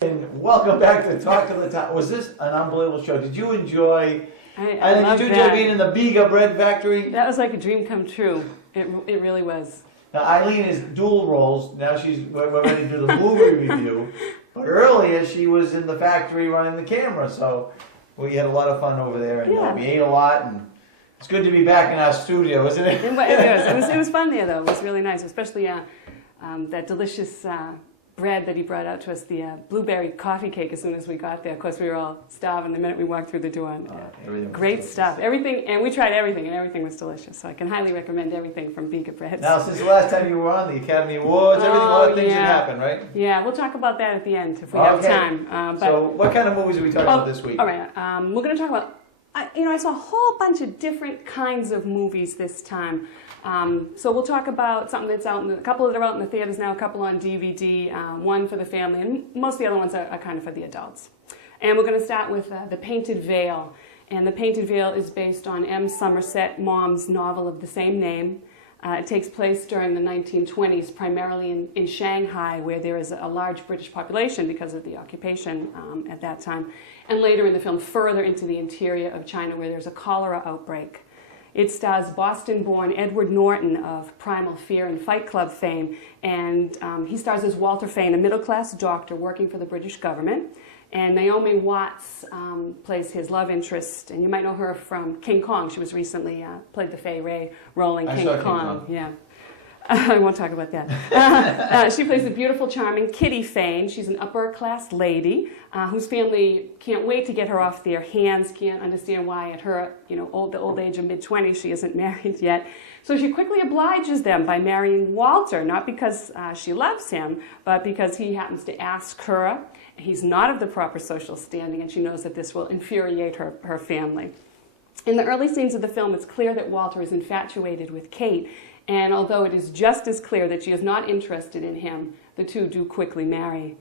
And welcome back to Talk to the Town. Was this an unbelievable show? Did you enjoy? I loved did you enjoy that. being in the Biga bread factory? That was like a dream come true. It really was. Now Eileen is dual roles. Now we're ready to do the movie review. But earlier she was in the factory running the camera, so we had a lot of fun over there, and we ate a lot, and it's good to be back in our studio, isn't it? It was fun there though. It was really nice, especially that delicious bread that he brought out to us, the blueberry coffee cake. As soon as we got there, of course we were all starving the minute we walked through the door. Great stuff. Everything, and we tried everything, and everything was delicious. So I can highly recommend everything from Biga Bread. Now, since the last time you were on, the Academy Awards, a lot of things have happened, right? Yeah, we'll talk about that at the end if we have time. So what kind of movies are we talking about this week? All right, we're going to talk about, I saw a whole bunch of different kinds of movies this time. So we'll talk about something that's out, a couple that are out in the theaters now, a couple on DVD, one for the family, and most of the other ones are kind of for the adults. And we're going to start with The Painted Veil. And The Painted Veil is based on M. Somerset Maugham's novel of the same name. It takes place during the 1920s, primarily in Shanghai, where there is a large British population because of the occupation at that time. And later in the film, further into the interior of China, where there's a cholera outbreak. It stars Boston-born Edward Norton of Primal Fear and Fight Club fame, and he stars as Walter Fane, a middle-class doctor working for the British government. And Naomi Watts plays his love interest, and you might know her from King Kong. She was recently played the Fay Wray role in King Kong. Yeah. I won't talk about that. She plays the beautiful, charming Kitty Fane. She's an upper-class lady whose family can't wait to get her off their hands, can't understand why at her, the old age of mid-20s, she isn't married yet. So she quickly obliges them by marrying Walter, not because she loves him, but because he happens to ask her. He's not of the proper social standing, and she knows that this will infuriate her family. In the early scenes of the film, it's clear that Walter is infatuated with Kate, and although it is just as clear that she is not interested in him, the two do quickly marry.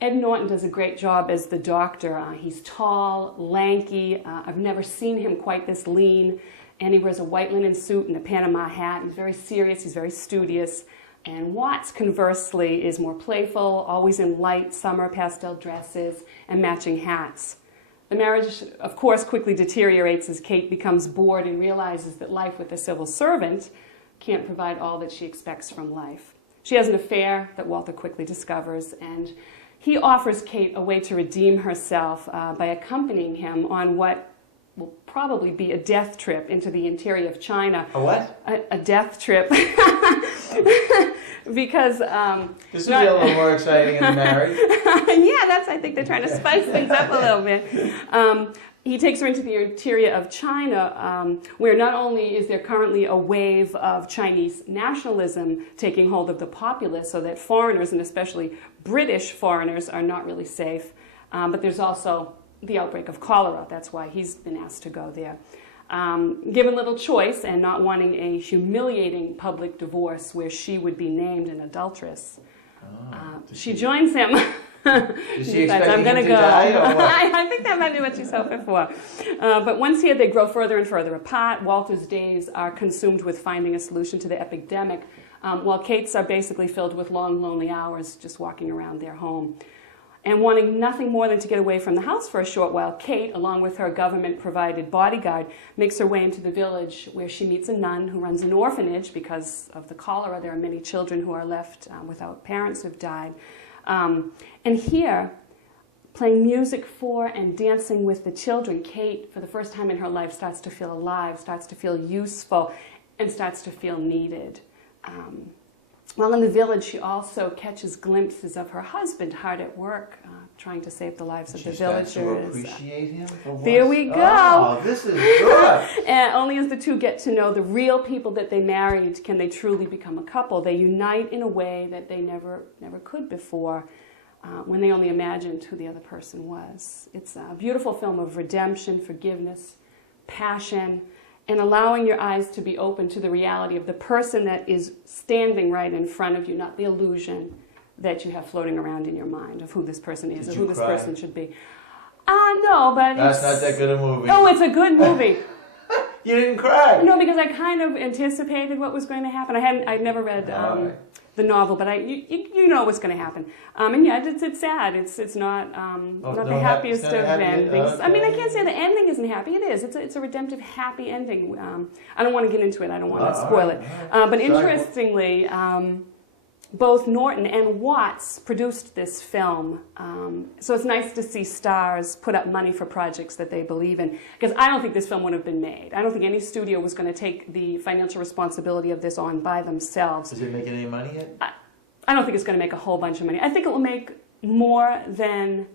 Ed Norton does a great job as the doctor. He's tall, lanky. I've never seen him quite this lean, and he wears a white linen suit and a Panama hat. He's very serious, he's very studious. And Watts, conversely, is more playful, always in light summer pastel dresses and matching hats. The marriage, of course, quickly deteriorates as Kate becomes bored and realizes that life with a civil servant can't provide all that she expects from life. She has an affair that Walter quickly discovers, and he offers Kate a way to redeem herself by accompanying him on what will probably be a death trip into the interior of China. A what? A death trip. Because this will be a little more exciting than marriage. Yeah, I think they're trying to spice things up a little bit. He takes her into the interior of China, where not only is there currently a wave of Chinese nationalism taking hold of the populace, so that foreigners, and especially British foreigners, are not really safe, but there's also the outbreak of cholera. That's why he's been asked to go there. Given little choice and not wanting a humiliating public divorce where she would be named an adulteress, she joins him. Is she decides, expecting I'm going him to to go. die, or what? I think that might be what she's hoping for. But once here, they grow further and further apart. Walter's days are consumed with finding a solution to the epidemic, while Kate's are basically filled with long, lonely hours just walking around their home. And wanting nothing more than to get away from the house for a short while, Kate, along with her government-provided bodyguard, makes her way into the village where she meets a nun who runs an orphanage. Because of the cholera, there are many children who are left without parents who've died. And here, playing music for and dancing with the children, Kate, for the first time in her life, starts to feel alive, starts to feel useful, and starts to feel needed. While in the village, she also catches glimpses of her husband hard at work, trying to save the lives of the villagers. She starts to appreciate him for once. There we go. Oh, this is good. And only as the two get to know the real people that they married can they truly become a couple. They unite in a way that they never could before, when they only imagined who the other person was. It's a beautiful film of redemption, forgiveness, passion, and allowing your eyes to be open to the reality of the person that is standing right in front of you, not the illusion that you have floating around in your mind of who this person is or who this person should be. No, but that's not that good a movie. Oh, it's a good movie. You didn't cry. No, because I kind of anticipated what was going to happen. I'd never read the novel, but you know what's going to happen. And yeah, it's sad. It's not the happiest of endings. Okay. I mean, I can't say the ending isn't happy. It is. It's a redemptive, happy ending. I don't want to get into it. I don't want to spoil it. But interestingly, both Norton and Watts produced this film. So it's nice to see stars put up money for projects that they believe in. Because I don't think this film would have been made. I don't think any studio was going to take the financial responsibility of this on by themselves. Is it making any money yet? I don't think it's going to make a whole bunch of money. I think it will make more than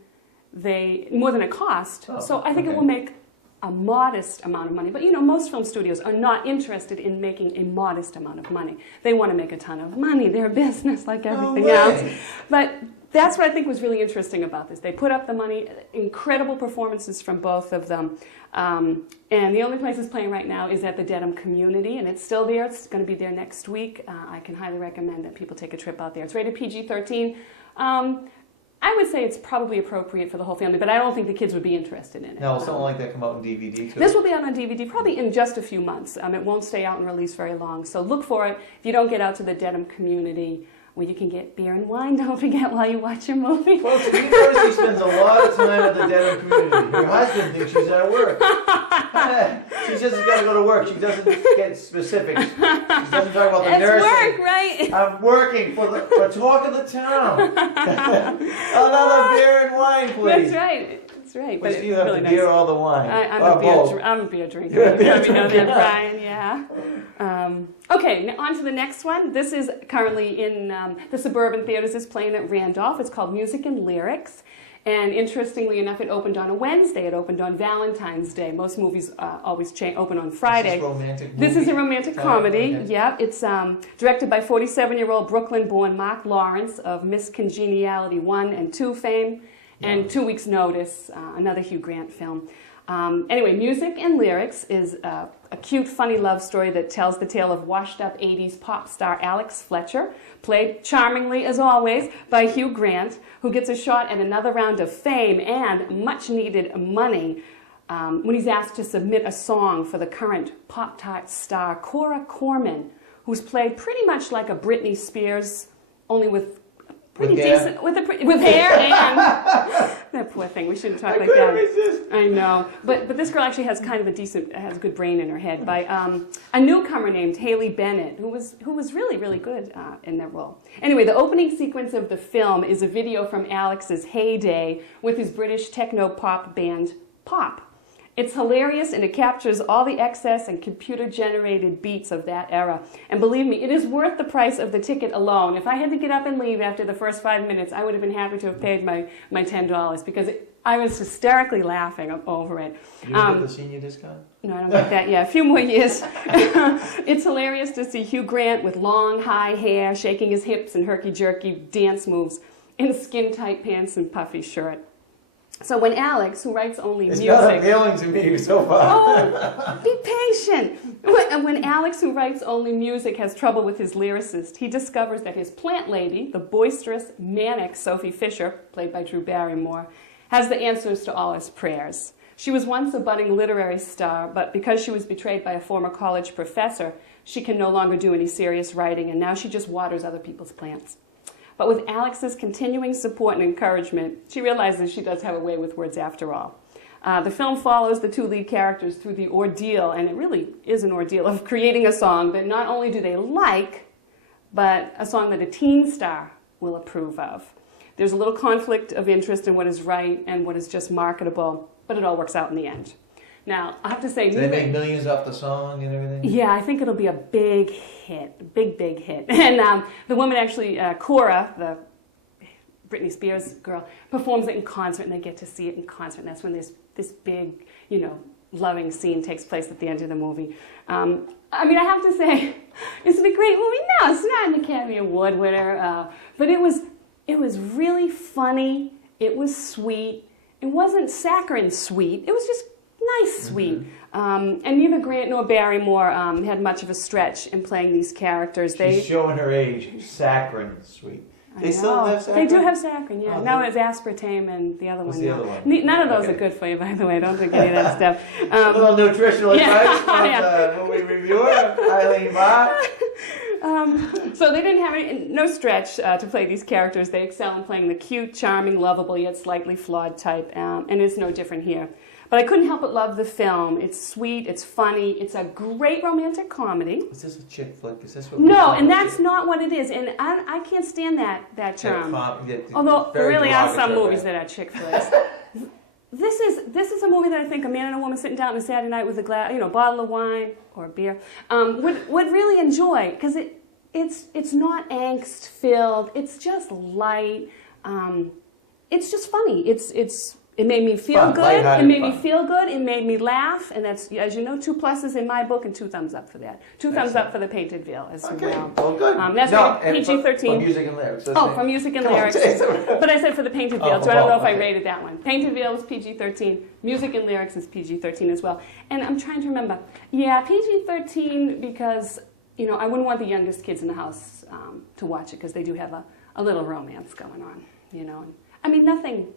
it cost. So I think it will make a modest amount of money. But most film studios are not interested in making a modest amount of money. They want to make a ton of money. They're a business like everything else. But that's what I think was really interesting about this. They put up the money, incredible performances from both of them. And the only place it's playing right now is at the Dedham Community, and it's still there. It's going to be there next week. I can highly recommend that people take a trip out there. It's rated PG-13. I would say it's probably appropriate for the whole family, but I don't think the kids would be interested in it. Now, will something like that come out on DVD too? This will be out on DVD probably in just a few months. It won't stay out and release very long, so look for it. If you don't get out to the Dedham Community, where you can get beer and wine, don't forget, while you watch your movie. Folks, you notice she spends a lot of time at the Dedham Community. Your husband thinks she's at work. She just got to go to work. She doesn't get specifics. She doesn't talk about the nursing. It's work, right? I'm working for Talk of the Town. Another beer and wine, please. That's right. That's right. But you have really the beer or the wine? I'm a beer drinker. You probably know that, Brian, yeah. Okay, now on to the next one. This is currently in the suburban theaters. It's playing at Randolph. It's called Music and Lyrics. And interestingly enough, it opened on a Wednesday. It opened on Valentine's Day. Most movies always open on Friday. This is romantic This is a romantic comedy. Okay. Yeah, it's directed by 47-year-old Brooklyn-born Mark Lawrence of Miss Congeniality 1 and 2 fame, and 2 Weeks' Notice, another Hugh Grant film. Anyway, Music and Lyrics is a cute, funny love story that tells the tale of washed-up 80s pop star Alex Fletcher, played charmingly, as always, by Hugh Grant, who gets a shot at another round of fame and much-needed money when he's asked to submit a song for the current Pop-Tart star Cora Corman, who's played pretty much like a Britney Spears, only with pretty decent with hair and that poor thing. We shouldn't talk like that. Resist. I know, but this girl actually has kind of has a good brain in her head by a newcomer named Haley Bennett, who was really good in that role. Anyway, the opening sequence of the film is a video from Alex's heyday with his British techno pop band Pop. It's hilarious, and it captures all the excess and computer-generated beats of that era. And believe me, it is worth the price of the ticket alone. If I had to get up and leave after the first 5 minutes, I would have been happy to have paid my $10 because I was hysterically laughing over it. You get the senior discount? No, I don't get that yet. A few more years. It's hilarious to see Hugh Grant with long, high hair, shaking his hips and herky-jerky dance moves in skin-tight pants and puffy shirt. So when Alex, who writes only music... It's not appealing to me so far. Oh, be patient. When Alex, who writes only music, has trouble with his lyricist, he discovers that his plant lady, the boisterous, manic Sophie Fisher, played by Drew Barrymore, has the answers to all his prayers. She was once a budding literary star, but because she was betrayed by a former college professor, she can no longer do any serious writing, and now she just waters other people's plants. But with Alex's continuing support and encouragement, she realizes she does have a way with words after all. The film follows the two lead characters through the ordeal, and it really is an ordeal, of creating a song that not only do they like, but a song that a teen star will approve of. There's a little conflict of interest in what is right and what is just marketable, but it all works out in the end. Now, I have to say... Do they make millions off the song and everything? Yeah, I think it'll be a big hit, big hit. And the woman actually, Cora, the Britney Spears girl, performs it in concert, and they get to see it in concert. And that's when this big, loving scene takes place at the end of the movie. I mean, I have to say, it's a great movie. No, it's not an Academy Award winner, but it was really funny. It was sweet. It wasn't saccharine sweet. It was just nice, sweet. And neither Grant nor Barrymore had much of a stretch in playing these characters. She's showing her age. Saccharine sweet. They still have saccharine? They do have saccharine, yeah. Now it's aspartame and the other one. What's the other one? None of those are good for you, by the way. Don't drink any of that stuff. A little nutritional advice from movie reviewer, Eileen, Maher. So they didn't have no stretch to play these characters. They excel in playing the cute, charming, lovable, yet slightly flawed type, and it's no different here. But I couldn't help but love the film. It's sweet, it's funny, it's a great romantic comedy. Is this a chick flick? Is this what No, and that's not what it is. And I can't stand that term. Although there really are some movies that are chick flicks. This is a movie that I think a man and a woman sitting down on a Saturday night with a glass, bottle of wine or beer, would really enjoy, because it's not angst filled. It's just light. It's just funny. It made me feel good. It made me feel good. It made me laugh, and that's, as you know, 2 pluses in my book and 2 thumbs up for that. 2 thumbs up for The Painted Veil as well. Well, good. That's PG-13. For music and lyrics. For music and lyrics. But I said for The Painted Veil, so I don't know if I rated that one. Painted Veil is PG-13. Music and lyrics is PG-13 as well. And I'm trying to remember. Yeah, PG-13 because I wouldn't want the youngest kids in the house to watch it, because they do have a little romance going on. I mean, nothing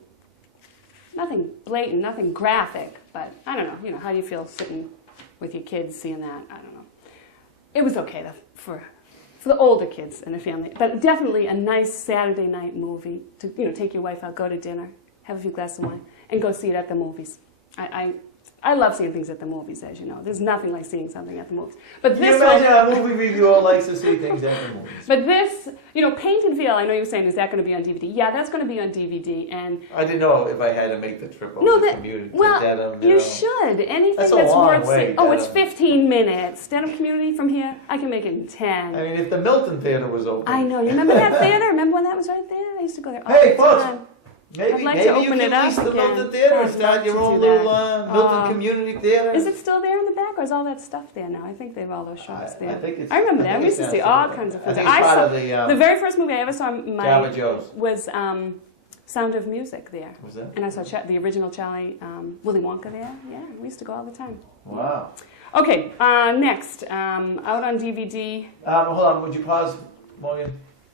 blatant, nothing graphic, but I don't know. How do you feel sitting with your kids seeing that? I don't know. It was okay for the older kids in the family, but definitely a nice Saturday night movie to take your wife out, go to dinner, have a few glasses of wine, and go see it at the movies. I love seeing things at the movies, as you know. There's nothing like seeing something at the movies. But this Can you imagine a movie reviewer likes to see things at the movies? But this, Painted Veil, I know you were saying, is that going to be on DVD? Yeah, that's going to be on DVD. And I didn't know if I had to make the trip over the community to Dedham. You should. Anything that's worth seeing. Oh, it's 15 minutes. Dedham Community from here, I can make it in 10. I mean, if the Milton Theater was open. I know. You remember that theater? Remember when that was right there? I used to go there all Hey, the folks. time. Maybe to you open can it up lease the again. Milton Theater and I'd start love your to own do little that. Milton Community Theater. Is it still there in the back, or is all that stuff there now? I think they have all those shops there. I think it's. I remember that. We used to see all kinds of food. I saw the very first movie I ever saw Java Joe's. was Sound of Music there. Was that? And I saw the original Willy Wonka there. Yeah, we used to go all the time. Wow. Okay, next, out on DVD. Hold on, would you pause, Morgan?